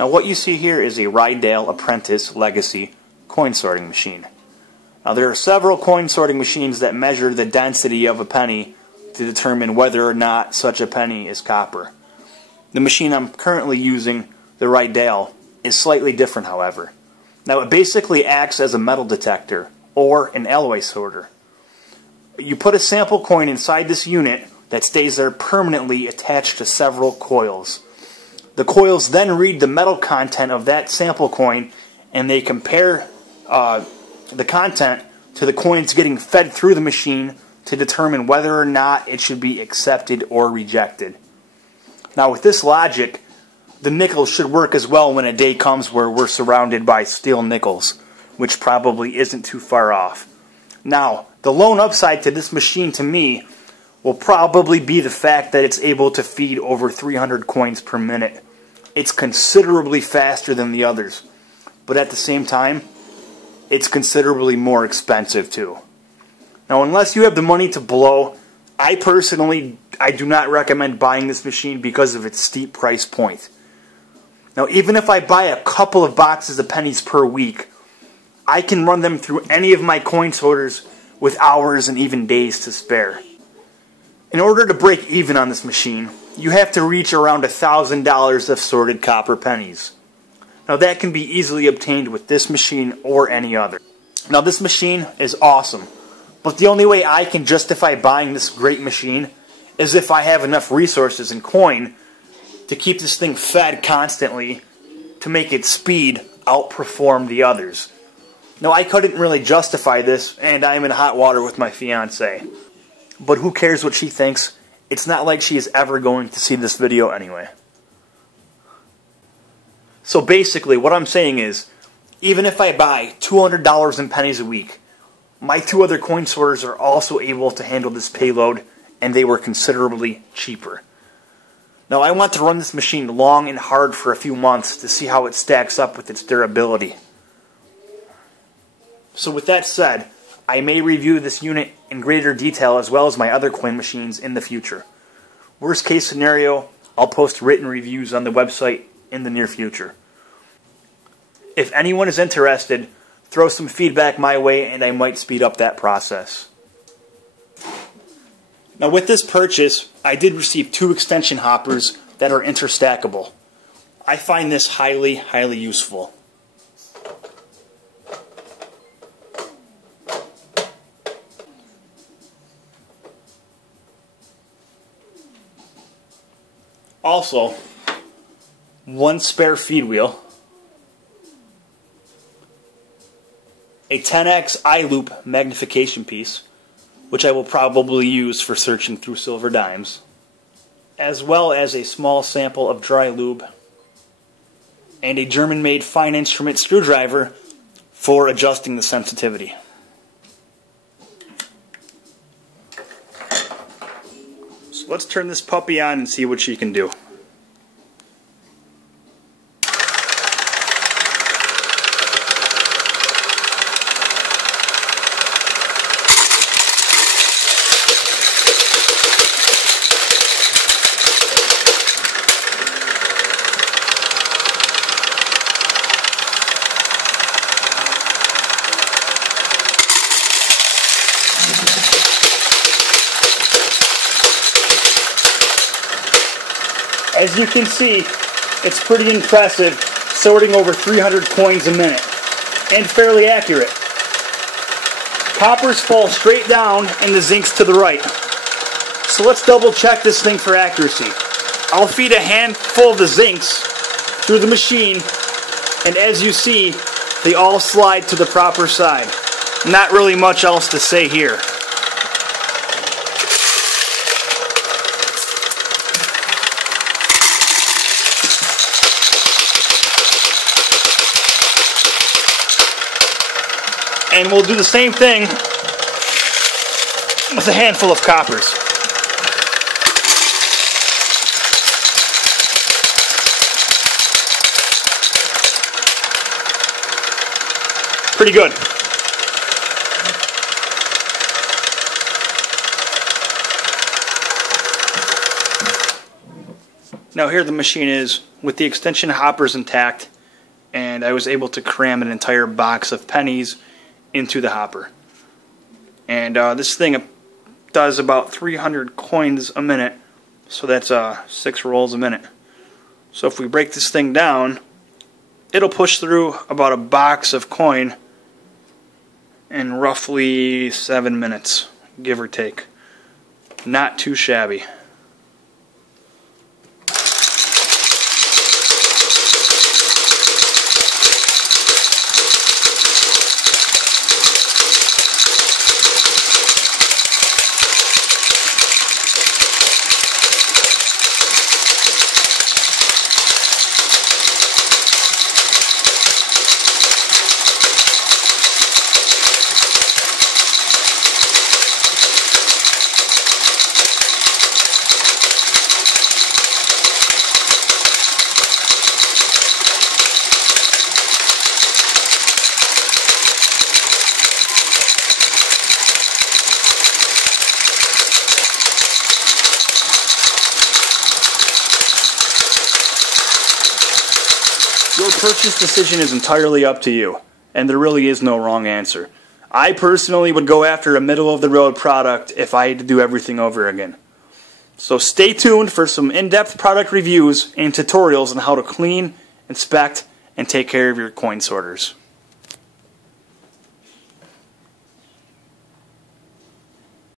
Now what you see here is a Ryedale Apprentice Legacy coin sorting machine. Now there are several coin sorting machines that measure the density of a penny to determine whether or not such a penny is copper. The machine I'm currently using, the Ryedale, is slightly different, however. Now it basically acts as a metal detector or an alloy sorter. You put a sample coin inside this unit that stays there permanently attached to several coils. The coils then read the metal content of that sample coin, and they compare the content to the coins getting fed through the machine to determine whether or not it should be accepted or rejected. Now with this logic, the nickels should work as well when a day comes where we're surrounded by steel nickels, which probably isn't too far off. Now, the lone upside to this machine to me will probably be the fact that it's able to feed over 300 coins per minute. It's considerably faster than the others, but at the same time, it's considerably more expensive too. Now, unless you have the money to blow, I do not recommend buying this machine because of its steep price point. Now, even if I buy a couple of boxes of pennies per week, I can run them through any of my coin sorters with hours and even days to spare. In order to break even on this machine, you have to reach around $1,000 of sorted copper pennies. Now that can be easily obtained with this machine or any other. Now this machine is awesome, but the only way I can justify buying this great machine is if I have enough resources in coin to keep this thing fed constantly to make its speed outperform the others. Now I couldn't really justify this, and I'm in hot water with my fiance. But who cares what she thinks? It's not like she is ever going to see this video anyway. So basically what I'm saying is, even if I buy $200 in pennies a week, my two other coin sorters are also able to handle this payload, and they were considerably cheaper. Now I want to run this machine long and hard for a few months to see how it stacks up with its durability. So with that said, I may review this unit in greater detail as well as my other coin machines in the future. Worst case scenario, I'll post written reviews on the website in the near future. If anyone is interested, throw some feedback my way and I might speed up that process. Now with this purchase, I did receive 2 extension hoppers that are interstackable. I find this highly, highly useful. Also, 1 spare feed wheel, a 10x eye loop magnification piece, which I will probably use for searching through silver dimes, as well as a small sample of dry lube, and a German-made fine instrument screwdriver for adjusting the sensitivity. So let's turn this puppy on and see what she can do. As you can see, it's pretty impressive, sorting over 300 coins a minute, and fairly accurate. Coppers fall straight down and the zincs to the right. So let's double check this thing for accuracy. I'll feed a handful of the zincs through the machine, and as you see, they all slide to the proper side. Not really much else to say here. And we'll do the same thing with a handful of coppers. Pretty good. Now here the machine is with the extension hoppers intact, and I was able to cram an entire box of pennies into the hopper. And this thing does about 300 coins a minute, so that's 6 rolls a minute. So if we break this thing down, it'll push through about a box of coin in roughly 7 minutes, give or take. Not too shabby. Your purchase decision is entirely up to you, and there really is no wrong answer. I personally would go after a middle-of-the-road product if I had to do everything over again. So stay tuned for some in-depth product reviews and tutorials on how to clean, inspect, and take care of your coin sorters.